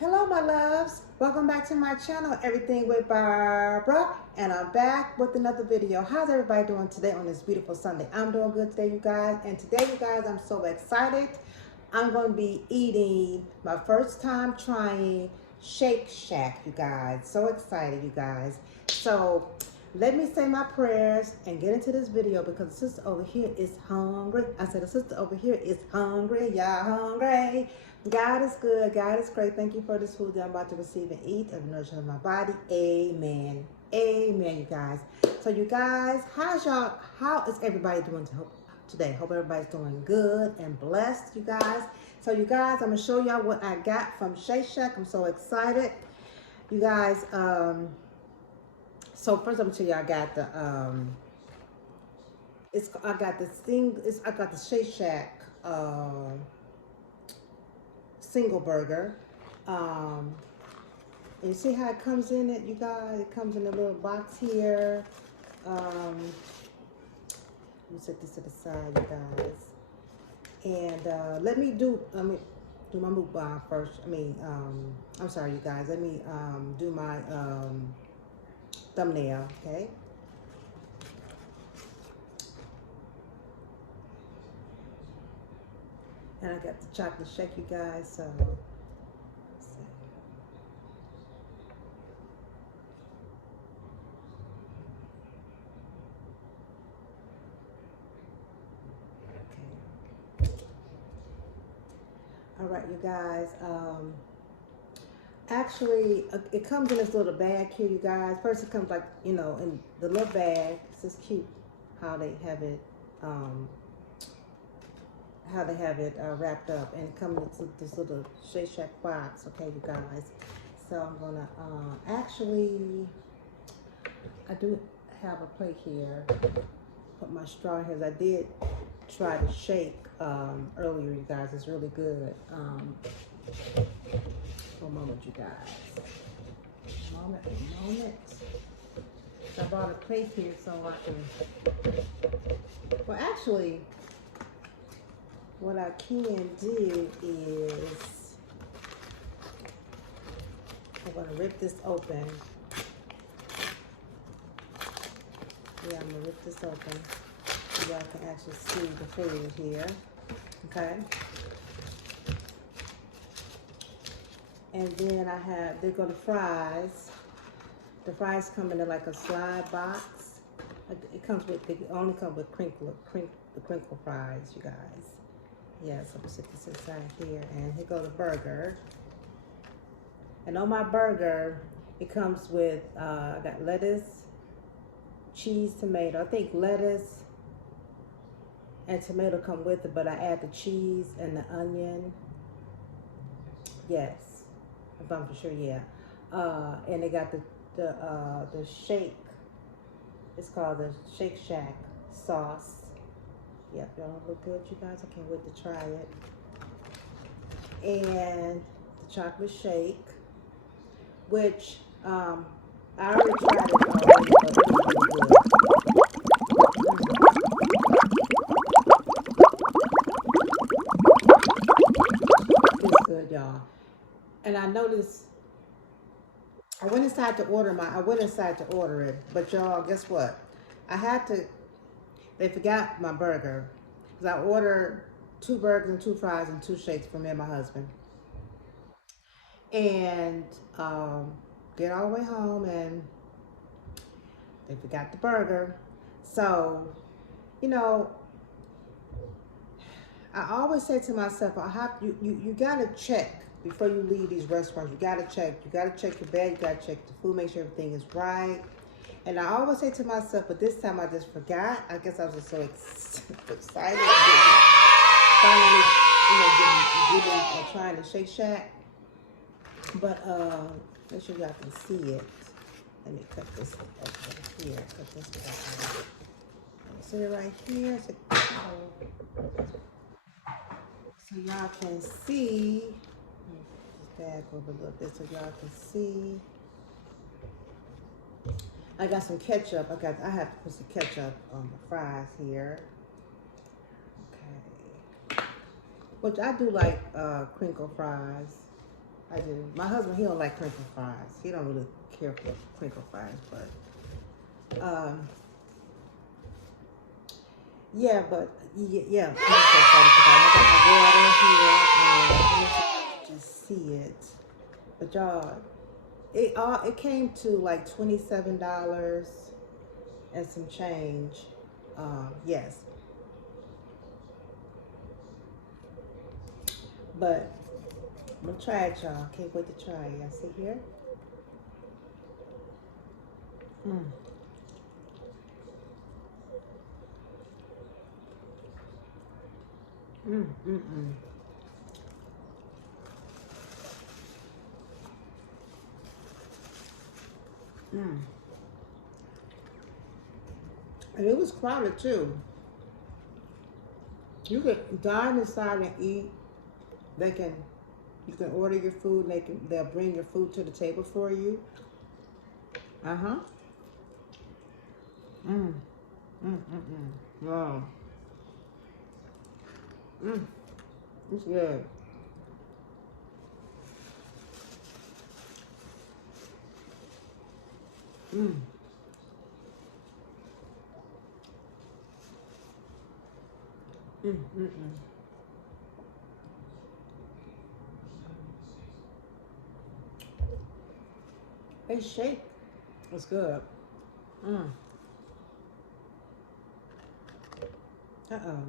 Hello my loves, welcome back to my channel, Everything with Barbara, and I'm back with another video. How's everybody doing today on this beautiful Sunday? I'm doing good today, you guys, and today, you guys, I'm so excited. I'm going to be eating my first time trying Shake Shack, you guys. So excited, you guys. So let me say my prayers and get into this video because the sister over here is hungry. I said the sister over here is hungry. Y'all hungry? God is good. God is great. Thank you for this food that I'm about to receive and eat of the nourishment of my body. Amen. Amen, you guys. So you guys, how is everybody doing today? Hope everybody's doing good and blessed, you guys. So you guys, I'm gonna show y'all what I got from Shake Shack. I'm so excited. You guys, so first I'm gonna tell you I got the I got the Shake Shack single burger. And you see how it comes in it, you guys? It comes in a little box here. Let me set this to the side, you guys. And let me do my mukbang first. I'm sorry, you guys. Let me do my thumbnail, okay? And I got the chocolate shake, you guys. So all right, you guys. Actually, it comes in this little bag here, you guys. First, it comes like, you know, in the little bag. It's just cute how they have it, wrapped up, and it comes in this little Shake Shack box. Okay, you guys. So I'm gonna actually, I do have a plate here. Put my straw here. I did try to shake earlier, you guys. It's really good. One moment, you guys. A moment. I brought a plate here so I can. Well, actually, what I can do is I'm gonna rip this open. Yeah, I'm gonna rip this open so y'all can actually see the food here. Okay. And then they go to fries. The fries come in like a slide box. They only come with the crinkle fries, you guys. Yeah, so I'm gonna sit this inside here. And here go the burger. And on my burger, it comes with, I got lettuce, cheese, tomato. I think lettuce and tomato come with it, but I add the cheese and the onion. Yes. If I'm for sure, yeah. And they got the shake. It's called the Shake Shack sauce. Yep, y'all look good, you guys. I can't wait to try it. And the chocolate shake, which I already tried it already, but it was really good. It's good, y'all. And I noticed I went inside to order it, but y'all, guess what? They forgot my burger. Because I ordered 2 burgers and 2 fries and 2 shakes for me and my husband. And get all the way home and they forgot the burger. So, you know, I always say to myself, you gotta check before you leave these restaurants. You gotta check your bag, you gotta check the food, make sure everything is right. And I always say to myself, but this time I just forgot. I guess I was just so excited finally, trying to Shake Shack. But make sure y'all can see it. Let me cut this over here. Cut this out. See it right here. So y'all can see. This bag over a little bit so y'all can see. I got some ketchup. I have to put some ketchup on the fries here. Okay. Which I do like crinkle fries. I do. My husband, he don't like crinkle fries. He don't really care for crinkle fries, but yeah, but yeah. I'm just so excited because I got my water here and just see it. But y'all, it came to like $27 and some change. Yes, but I'm gonna try it, y'all. Can't wait to try it. Y'all see here? Mm. Mm, mm, mm. Mm. And it was crowded too. You could dine inside and eat. They can, you can order your food. And they'll bring your food to the table for you. Uh huh. Mm. Mm, mm, mm. Wow. Mm. It's good. Mm. Mm, mm, mm. They shake. It's good. Mm. Uh-oh.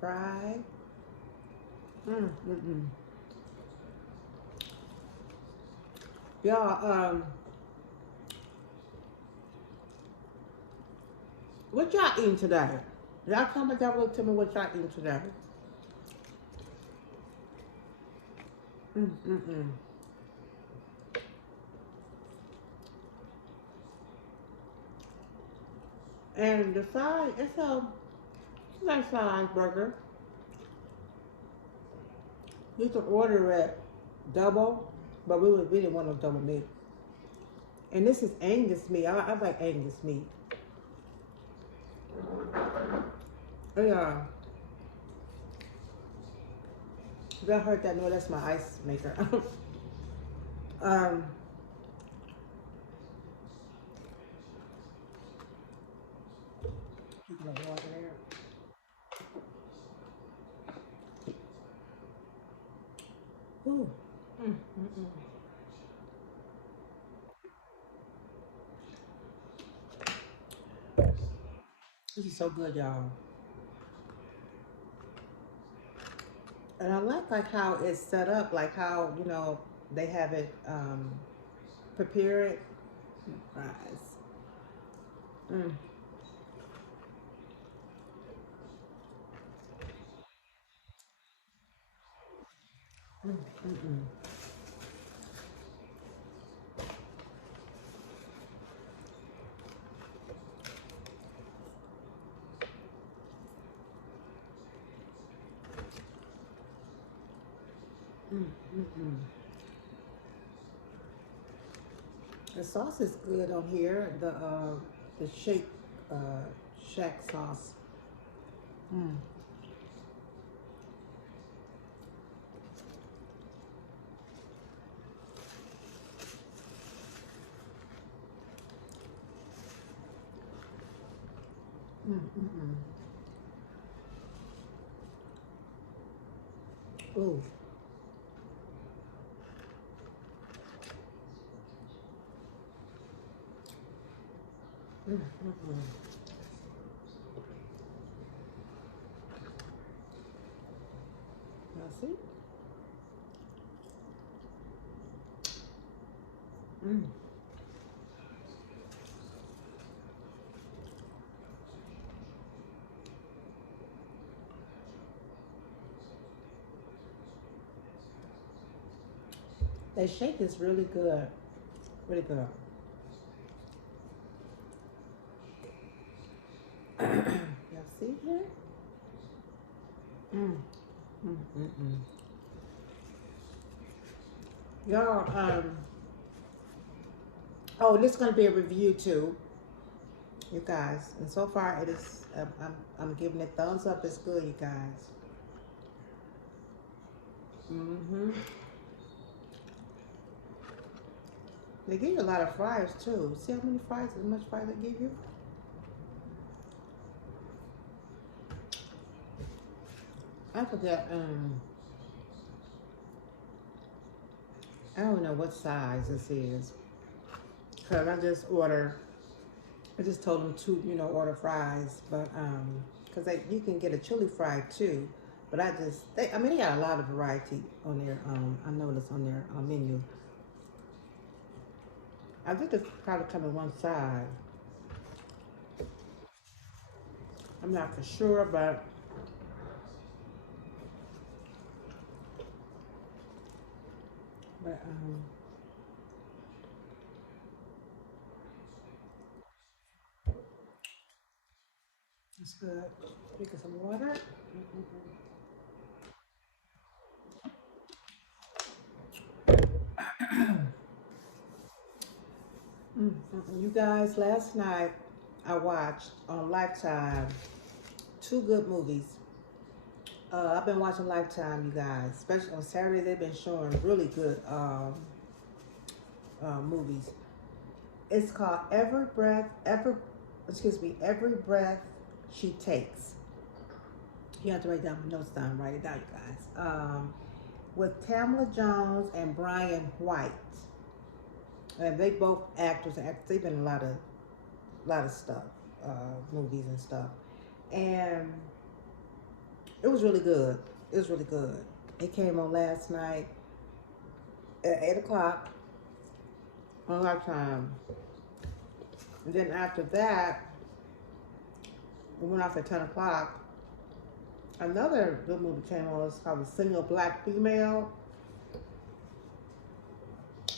Fried. Mm, mm, mm. Y'all, what y'all eating today? Y'all comment down below, tell me what y'all eating today. Mm, mm, mm. And the side, it's a nice size burger. You can order it double, but we didn't want no double meat. And this is Angus meat. I like Angus meat. Yeah. If y'all heard that, no, that's my ice maker. um, keep my water there. Ooh. Mm, mm, mm. This is so good, y'all. And I like how it's set up, like how, they have it prepared. Fries. Mm, mm, mm, mm. Mm, mm, mm. The sauce is good on here. The uh, shack sauce. Mm, mm, mm, mm. Ooh. Mm, mm, mm. Now see? Mm. That shake is really good. Really good. Y'all see here? Mm, mm, mm, mm. Y'all, oh, this is going to be a review too, you guys. And so far, it is, I'm giving it thumbs up. It's good, you guys. Mm-hmm. They give you a lot of fries too. See how many fries, as much fries they give you? I forgot, I don't know what size this is. Cause I just told them to, order fries, but, cause you can get a chili fry too. But I mean, they got a lot of variety on their, I noticed on their menu. I think it's probably come in one size. I'm not for sure, but it's good. Drink some water. You guys, last night I watched on Lifetime two good movies. I've been watching Lifetime, you guys. Especially on Saturday, they've been showing really good movies. It's called Every Breath She Takes. You have to write down my notes down, write it down, you guys. With Tamala Jones and Brian White, and they both actors. They've been in a lot of stuff, movies and stuff, and it was really good. It was really good. It came on last night at 8 o'clock on Lifetime. And then after that, we went off at 10 o'clock. Another good movie came on. It's called A Single Black Female,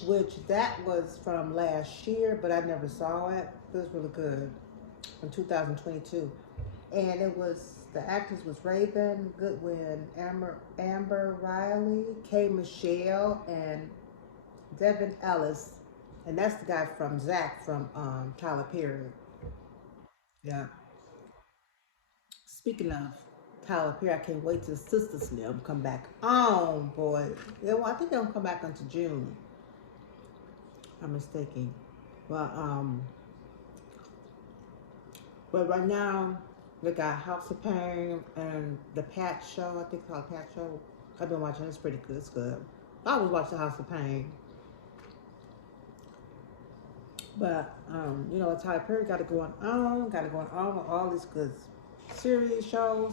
which that was from last year, but I never saw it. It was really good, from 2022, and the actors was Raven Goodwin, Amber Riley, Kay Michelle, and Devin Ellis, and that's the guy from Zach from Tyler Perry. Yeah. Speaking of Tyler Perry, I can't wait till Sister Slim come back on, boy. Yeah, well, I think they don't come back until June. I'm mistaken. But right now we got House of Pain and the Pat Show. I think it's called Pat Show. I've been watching. It's pretty good. It's good. I always watch the House of Pain. But Tyler Perry got it going on. Got it going on with all these good series shows.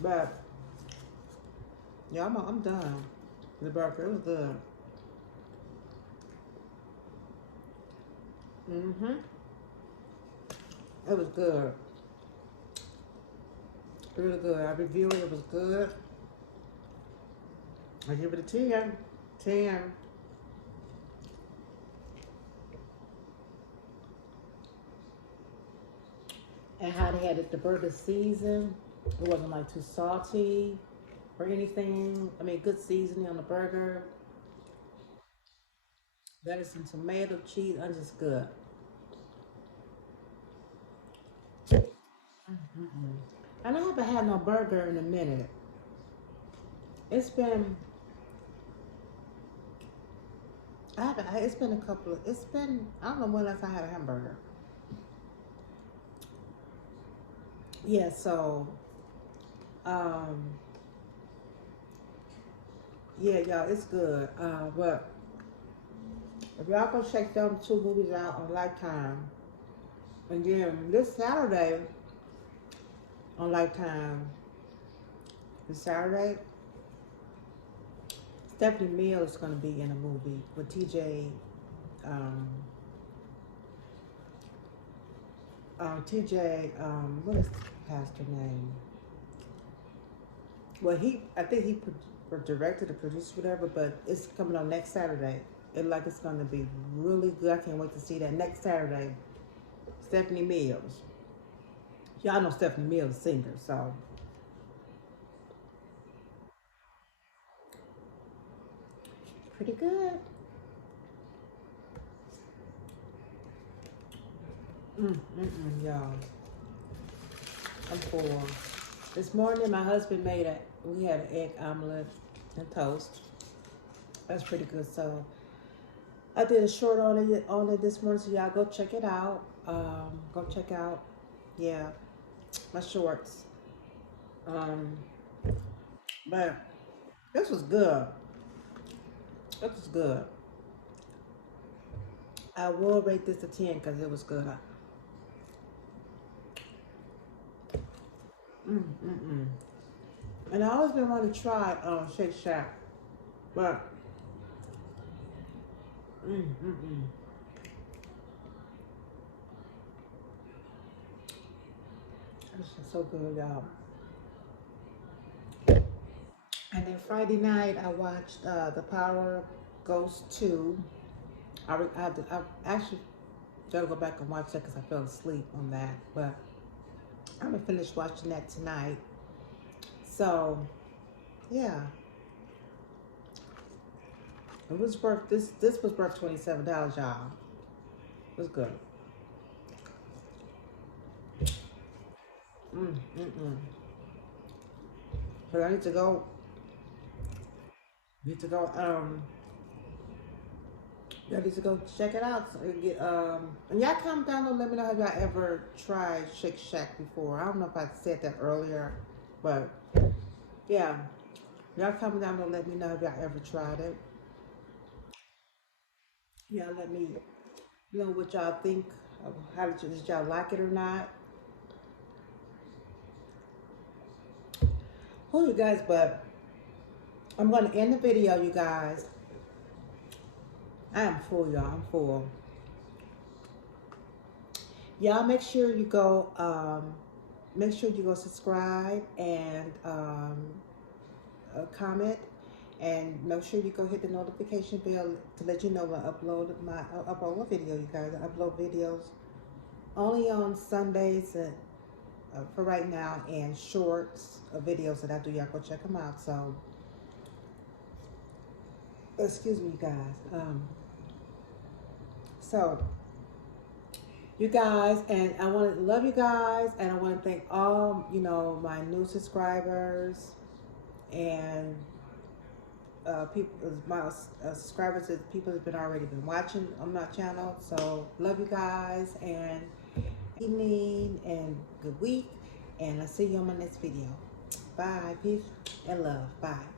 But yeah, I'm done. The burger, it was good. It was good. Really good. I reviewed it. It was good. I give it a 10. 10. And how they had it, the burger season. It wasn't like too salty or anything. I mean, good seasoning on the burger. Lettuce and tomato, cheese, and just good. And I haven't had no burger in a minute. It's been, it's been I don't know when last I had a hamburger. Yeah, so, um, yeah, y'all, it's good. But if y'all go check them two movies out on Lifetime, and then this Saturday on Lifetime, this Saturday, Stephanie Mills is going to be in a movie with um, what is the pastor name? Well, I think he directed or produced whatever, but it's coming on next Saturday. It's going to be really good. I can't wait to see that next Saturday. Stephanie Mills. Y'all know Stephanie Mills, singer, so pretty good. Y'all. I'm full. This morning, my husband made we had an egg omelet and toast. That's pretty good. So I did a short on it this morning. So y'all go check it out. Go check out, yeah, my shorts. Um, but this was good. This was good. I will rate this a 10 because it was good. And I always been wanting to try Shake Shack, but this is so good, y'all. And then Friday night, I watched The Power Ghost 2. I actually gotta go back and watch that because I fell asleep on that, but I'm gonna finish watching that tonight. So, yeah, it was worth this. This was worth $27, y'all. It was good. But I need to go. Need to go. Y'all need to go check it out. So get and y'all comment down and let me know if y'all ever tried Shake Shack before. I don't know if I said that earlier, but yeah, y'all comment down and let me know if y'all ever tried it. Y'all let me know what y'all think. How did y'all like it or not? Who you guys? But I'm gonna end the video, you guys. I am full, y'all. I'm full. Y'all make sure you go subscribe and comment, and make sure you go hit the notification bell to let you know when I upload a video, you guys. I upload videos only on Sundays for right now, and shorts of videos that I do. Y'all go check them out. So excuse me, guys. So you guys, and I want to love you guys, and I want to thank all my new subscribers and people, my subscribers, people have already been watching on my channel. So love you guys, and evening and good week, and I'll see you on my next video. Bye, peace and love. Bye.